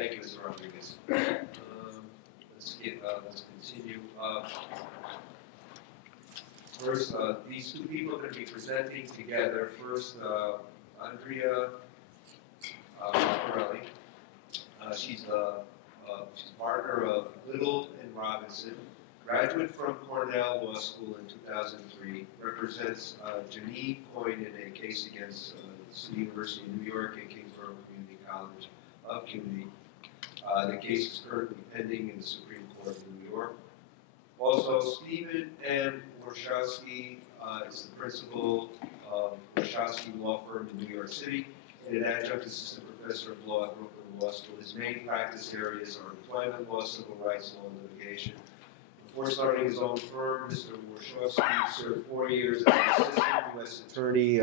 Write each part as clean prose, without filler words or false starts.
Thank you, Mr. Rodriguez. Let's continue. First, these two people are going to be presenting together. First, Andrea Pappardelle. She's partner of Little and Robinson, graduate from Cornell Law School in 2003, represents Janine Coyne in a case against the University of New York and Kingsborough Community College of CUNY. The case is currently pending in the Supreme Court of New York. Also, Stephen M. Washawsky is the principal of Washawsky Law Firm in New York City and an adjunct assistant professor of law at Brooklyn Law School. His main practice areas are employment law, civil rights law, and litigation. Before starting his own firm, Mr. Washawsky served 4 years as an assistant U.S. attorney,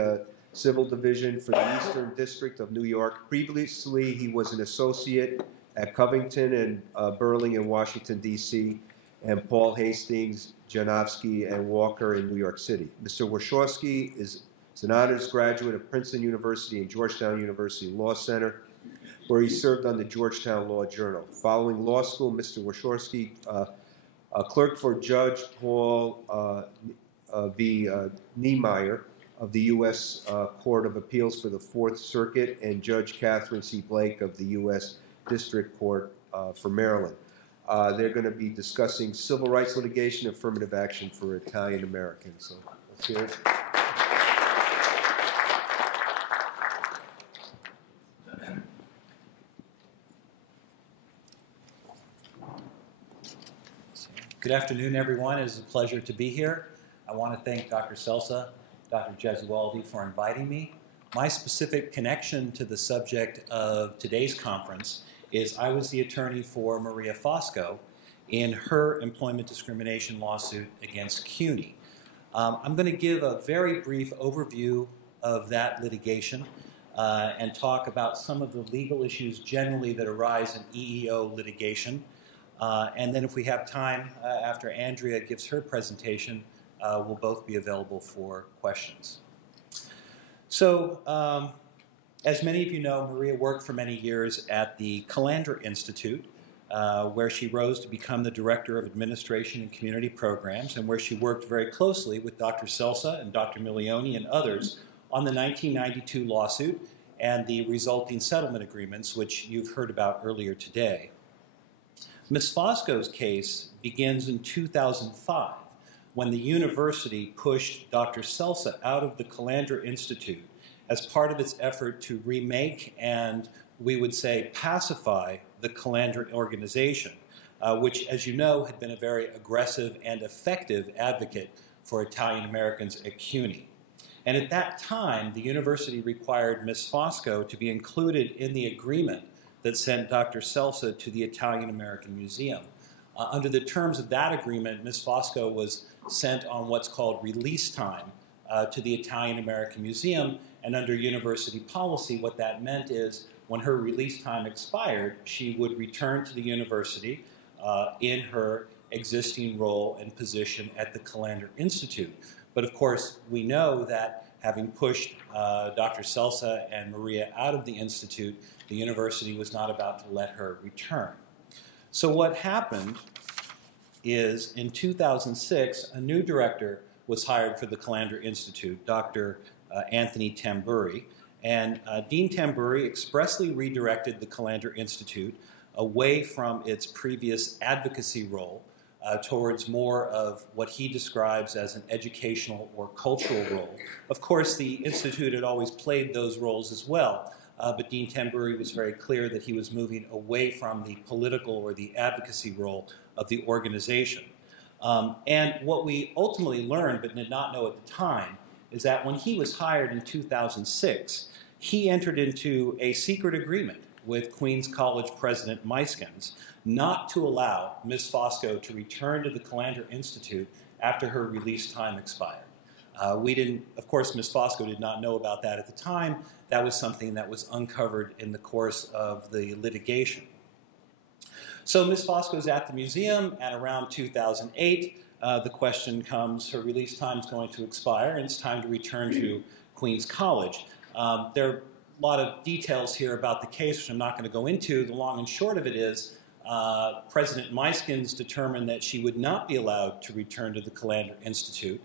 civil division for the Eastern District of New York. Previously, he was an associate at Covington and Burling in Washington, D.C., and Paul Hastings, Janowski, and Walker in New York City. Mr. Washawsky is an honors graduate of Princeton University and Georgetown University Law Center, where he served on the Georgetown Law Journal. Following law school, Mr. Washawsky clerked for Judge Paul V. Niemeyer of the U.S. Court of Appeals for the Fourth Circuit and Judge Catherine C. Blake of the U.S. District Court for Maryland. They're going to be discussing civil rights litigation, affirmative action for Italian Americans. So let's hear it. Good afternoon, everyone. It is a pleasure to be here. I want to thank Dr. Celsa, Dr. Gesualdi for inviting me. My specific connection to the subject of today's conference is I was the attorney for Maria Fosco in her employment discrimination lawsuit against CUNY. I'm going to give a very brief overview of that litigation and talk about some of the legal issues generally that arise in EEO litigation. And then if we have time after Andrea gives her presentation, we'll both be available for questions. So, as many of you know, Maria worked for many years at the Calandra Institute, where she rose to become the Director of Administration and Community Programs, and where she worked very closely with Dr. Celsa and Dr. Milioni and others on the 1992 lawsuit and the resulting settlement agreements, which you've heard about earlier today. Ms. Fosco's case begins in 2005, when the university pushed Dr. Celsa out of the Calandra Institute as part of its effort to remake and, we would say, pacify the Calandra organization, which, as you know, had been a very aggressive and effective advocate for Italian Americans at CUNY. And at that time, the university required Ms. Fosco to be included in the agreement that sent Dr. Celsa to the Italian American Museum. Under the terms of that agreement, Ms. Fosco was sent on what's called release time to the Italian American Museum, and under university policy, what that meant is when her release time expired, she would return to the university in her existing role and position at the Calandra Institute. But of course, we know that having pushed Dr. Celsa and Maria out of the institute, the university was not about to let her return. So what happened is in 2006, a new director was hired for the Calandra Institute, Dr. Anthony Tamburi, and Dean Tamburi expressly redirected the Calandra Institute away from its previous advocacy role towards more of what he describes as an educational or cultural role. Of course, the Institute had always played those roles as well, but Dean Tamburi was very clear that he was moving away from the political or the advocacy role of the organization. And what we ultimately learned, but did not know at the time, is that when he was hired in 2006, he entered into a secret agreement with Queens College President Meiskens not to allow Ms. Fosco to return to the Calandra Institute after her release time expired. Of course, Ms. Fosco did not know about that at the time. That was something that was uncovered in the course of the litigation. So Ms. Fosco's at the museum, and around 2008, the question comes, her release time is going to expire, and it's time to return to Queens College. There are lot of details here about the case, which I'm not going to go into. The long and short of it is President Meiskens determined that she would not be allowed to return to the Calandra Institute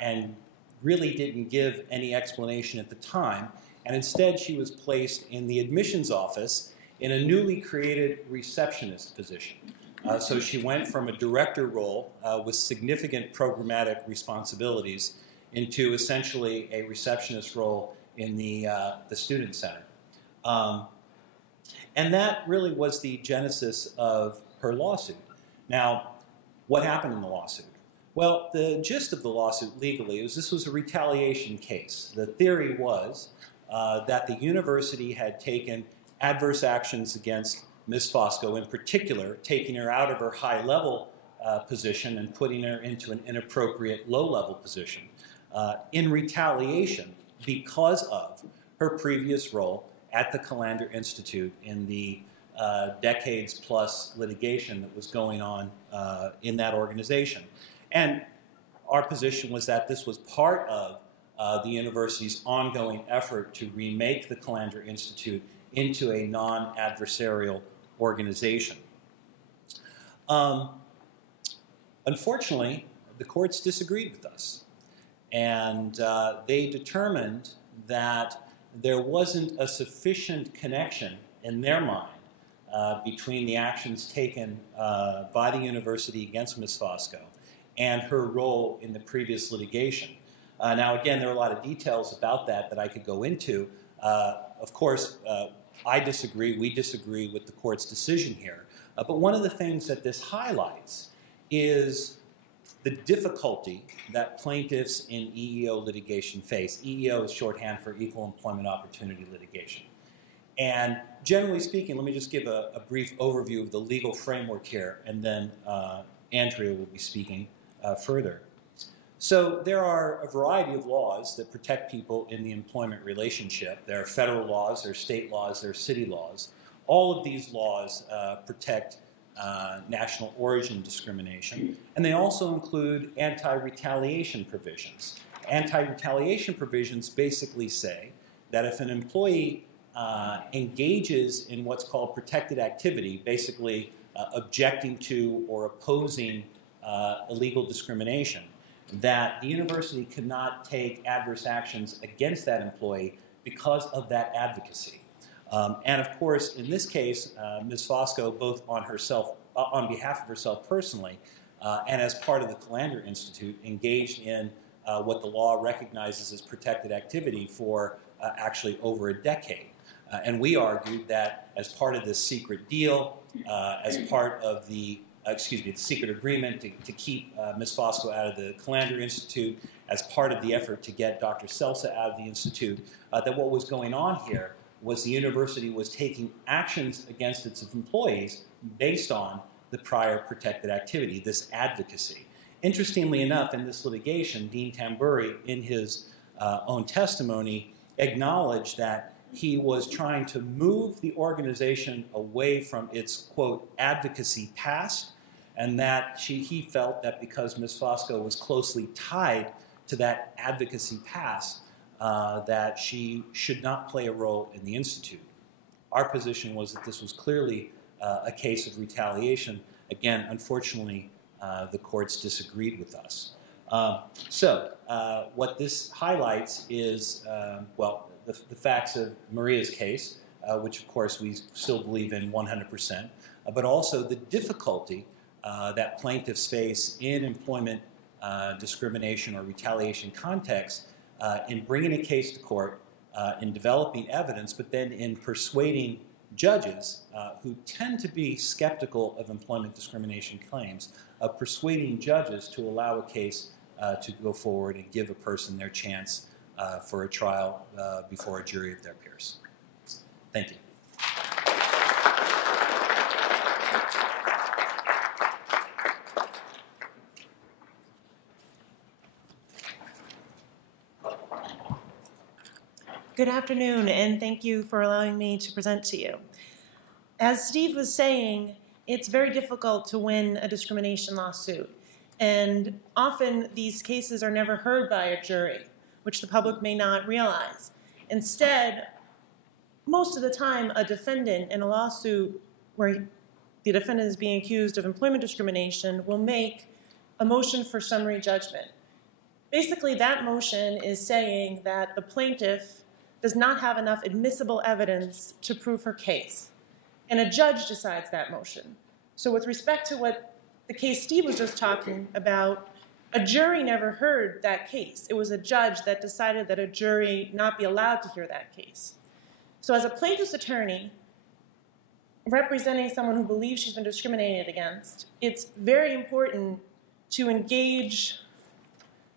and really didn't give any explanation at the time. And instead, she was placed in the admissions office in a newly created receptionist position. So she went from a director role with significant programmatic responsibilities into essentially a receptionist role in the student center. And that really was the genesis of her lawsuit. Now, what happened in the lawsuit? Well, the gist of the lawsuit legally was this was a retaliation case. The theory was that the university had taken adverse actions against Ms. Fosco, in particular, taking her out of her high-level position and putting her into an inappropriate low-level position in retaliation because of her previous role at the Calandra Institute in the decades-plus litigation that was going on in that organization. And our position was that this was part of the university's ongoing effort to remake the Calandra Institute into a non-adversarial organization. Unfortunately, the courts disagreed with us, and they determined that there wasn't a sufficient connection in their mind between the actions taken by the university against Ms. Fosco and her role in the previous litigation. Now, again, there are a lot of details about that I could go into. Of course, I disagree, we disagree with the court's decision here. But one of the things that this highlights is the difficulty that plaintiffs in EEO litigation face. EEO is shorthand for Equal Employment Opportunity Litigation. And generally speaking, let me just give a brief overview of the legal framework here, and then Andrea will be speaking further. So there are a variety of laws that protect people in the employment relationship. There are federal laws, there are state laws, there are city laws. All of these laws protect national origin discrimination, and they also include anti-retaliation provisions. Anti-retaliation provisions basically say that if an employee engages in what's called protected activity, basically objecting to or opposing illegal discrimination, that the university cannot take adverse actions against that employee because of that advocacy. And of course, in this case, Ms. Fosco, both on behalf of herself personally and as part of the Calandra Institute, engaged in what the law recognizes as protected activity for actually over a decade. And we argued that as part of this secret deal, as part of the secret agreement to keep Ms. Fosco out of the Calandra Institute, as part of the effort to get Dr. Celsa out of the Institute, that what was going on here was the university was taking actions against its employees based on the prior protected activity, this advocacy. Interestingly enough, in this litigation, Dean Tamburi, in his own testimony, acknowledged that he was trying to move the organization away from its, quote, advocacy past, and that he felt that because Ms. Fosco was closely tied to that advocacy past, that she should not play a role in the Institute. Our position was that this was clearly a case of retaliation. Again, unfortunately, the courts disagreed with us. So what this highlights is, well, the facts of Maria's case, which of course we still believe in 100%, but also the difficulty that plaintiffs face in employment discrimination or retaliation context in bringing a case to court, in developing evidence, but then in persuading judges who tend to be skeptical of employment discrimination claims, of persuading judges to allow a case to go forward and give a person their chance for a trial before a jury of their peers. Thank you. Good afternoon, and thank you for allowing me to present to you. As Steve was saying, it's very difficult to win a discrimination lawsuit, and often these cases are never heard by a jury, which the public may not realize. Instead, most of the time, a defendant in a lawsuit where the defendant is being accused of employment discrimination will make a motion for summary judgment. Basically, that motion is saying that the plaintiff does not have enough admissible evidence to prove her case, and a judge decides that motion. So with respect to what the case Steve was just talking about, a jury never heard that case. It was a judge that decided that a jury not be allowed to hear that case. So as a plaintiff's attorney, representing someone who believes she's been discriminated against, it's very important to engage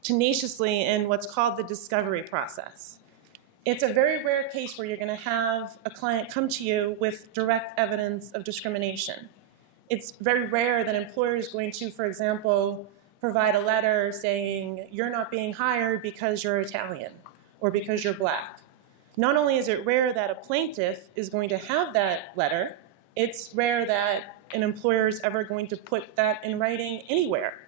tenaciously in what's called the discovery process. It's a very rare case where you're going to have a client come to you with direct evidence of discrimination. It's very rare that an employer is going to, for example, provide a letter saying you're not being hired because you're Italian or because you're black. Not only is it rare that a plaintiff is going to have that letter, it's rare that an employer is ever going to put that in writing anywhere.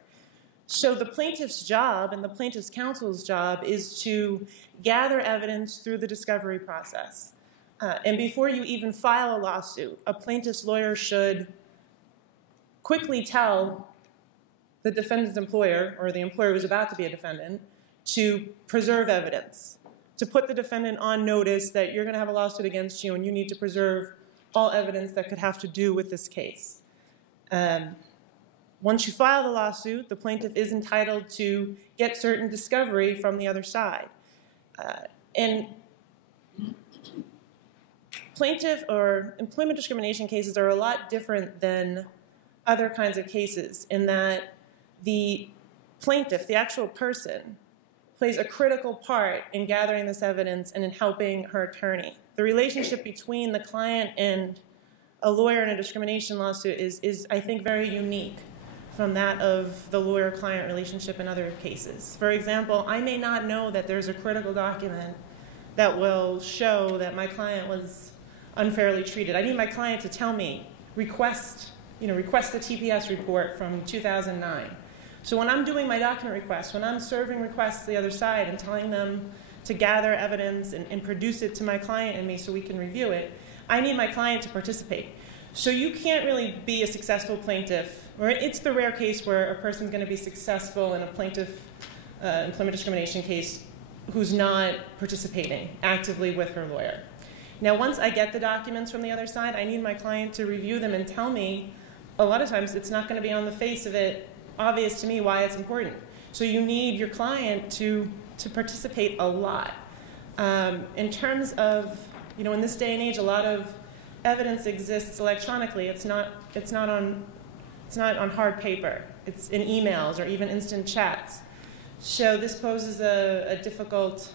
So the plaintiff's job and the plaintiff's counsel's job is to gather evidence through the discovery process. And before you even file a lawsuit, a plaintiff's lawyer should quickly tell the defendant's employer, or the employer who's about to be a defendant, to preserve evidence, to put the defendant on notice that you're going to have a lawsuit against you and you need to preserve all evidence that could have to do with this case. Once you file the lawsuit, the plaintiff is entitled to get certain discovery from the other side. And plaintiff or employment discrimination cases are a lot different than other kinds of cases in that the plaintiff, the actual person, plays a critical part in gathering this evidence and in helping her attorney. The relationship between the client and a lawyer in a discrimination lawsuit is I think, very unique from that of the lawyer-client relationship in other cases. For example, I may not know that there's a critical document that will show that my client was unfairly treated. I need my client to tell me, request the TPS report from 2009. So when I'm doing my document requests, when I'm serving requests to the other side and telling them to gather evidence and produce it to my client and me so we can review it, I need my client to participate. So you can't really be a successful plaintiff, or it's the rare case where a person's going to be successful in a plaintiff employment discrimination case who's not participating actively with her lawyer. Now, once I get the documents from the other side, I need my client to review them and tell me, a lot of times it's not going to be on the face of it obvious to me why it's important. So you need your client to participate a lot. In terms of, in this day and age, a lot of evidence exists electronically. It's not on hard paper. It's in emails or even instant chats. So this poses a difficult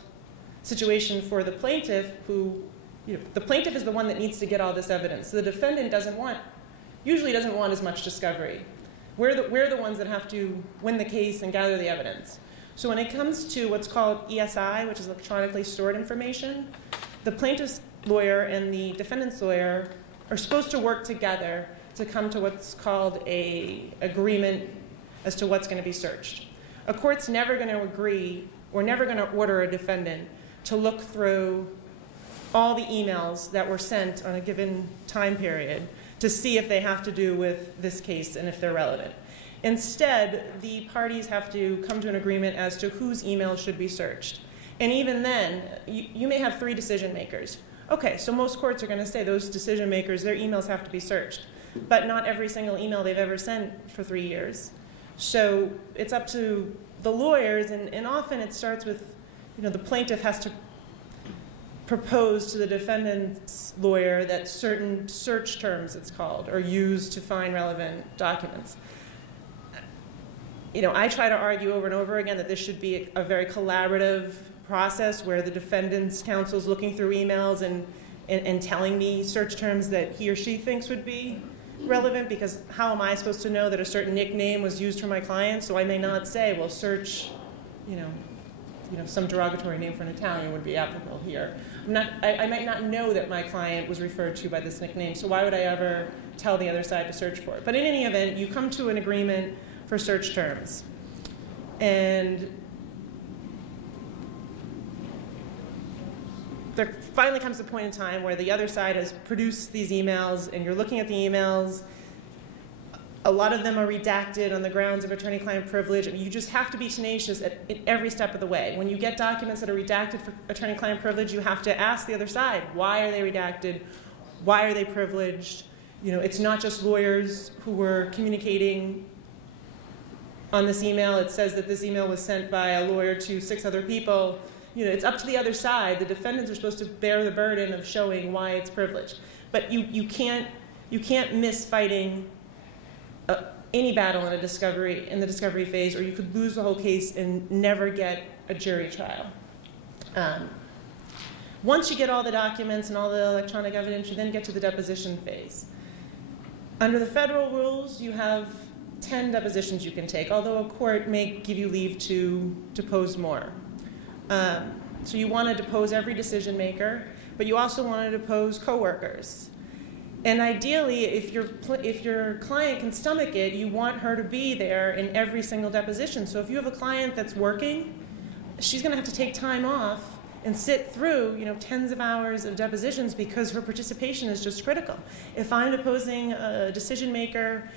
situation for the plaintiff who, the plaintiff is the one that needs to get all this evidence. The defendant usually doesn't want as much discovery. We're the ones that have to win the case and gather the evidence. So when it comes to what's called ESI, which is electronically stored information, the plaintiff's lawyer and the defendant's lawyer are supposed to work together to come to what's called an agreement as to what's going to be searched. A court's never going to agree or never going to order a defendant to look through all the emails that were sent on a given time period to see if they have to do with this case and if they're relevant. Instead, the parties have to come to an agreement as to whose emails should be searched. And even then, you may have 3 decision makers. Okay, so most courts are going to say those decision makers, their emails have to be searched. But not every single email they've ever sent for 3 years. So it's up to the lawyers, and often it starts with, the plaintiff has to propose to the defendant's lawyer that certain search terms, it's called, are used to find relevant documents. I try to argue over and over again that this should be a very collaborative process where the defendant's counsel is looking through emails and telling me search terms that he or she thinks would be relevant, because how am I supposed to know that a certain nickname was used for my client? So I may not say, well, search, some derogatory name for an Italian would be applicable here. I might not know that my client was referred to by this nickname, so why would I ever tell the other side to search for it? But in any event, you come to an agreement for search terms. And there finally comes a point in time where the other side has produced these emails, and you're looking at the emails. A lot of them are redacted on the grounds of attorney-client privilege. I mean, you just have to be tenacious at every step of the way. When you get documents that are redacted for attorney-client privilege, you have to ask the other side, why are they redacted? Why are they privileged? You know, it's not just lawyers who were communicating on this email. It says that this email was sent by a lawyer to 6 other people. You know, it's up to the other side. The defendants are supposed to bear the burden of showing why it's privileged. But you can't miss fighting any battle in the discovery phase, or you could lose the whole case and never get a jury trial. Once you get all the documents and all the electronic evidence, you then get to the deposition phase. Under the federal rules, you have 10 depositions you can take, although a court may give you leave to depose more. So you want to depose every decision maker, but you also want to depose coworkers. And ideally, if your client can stomach it, you want her to be there in every single deposition. So if you have a client that's working, she's going to have to take time off and sit through, you know, tens of hours of depositions because her participation is just critical. If I'm deposing a decision maker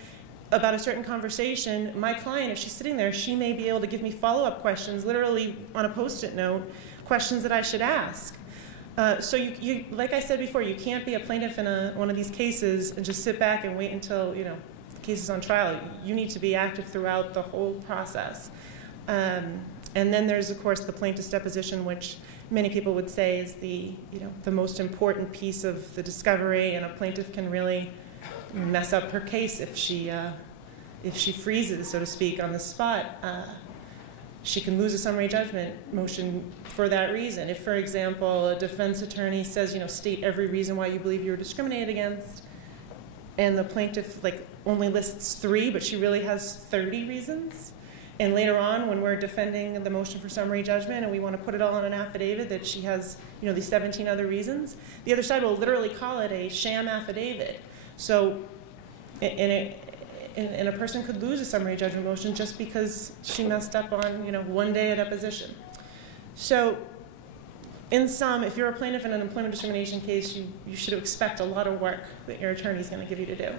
about a certain conversation, my client, if she's sitting there, she may be able to give me follow-up questions, literally on a Post-it note, questions that I should ask. So you, like I said before, you can't be a plaintiff in one of these cases and just sit back and wait until, you know, the case is on trial. You need to be active throughout the whole process. And then there's, of course, the plaintiff's deposition, which many people would say is the most important piece of the discovery, and a plaintiff can really mess up her case if she freezes, so to speak, on the spot. She can lose a summary judgment motion for that reason. If, for example, a defense attorney says, state every reason why you believe you're discriminated against, and the plaintiff only lists 3, but she really has 30 reasons, and later on, when we're defending the motion for summary judgment and we want to put it all on an affidavit that she has, these 17 other reasons, the other side will literally call it a sham affidavit. So, and a person could lose a summary judgment motion just because she messed up on, one day of deposition. So, in sum, if you're a plaintiff in an employment discrimination case, you should expect a lot of work that your attorney is going to give you to do.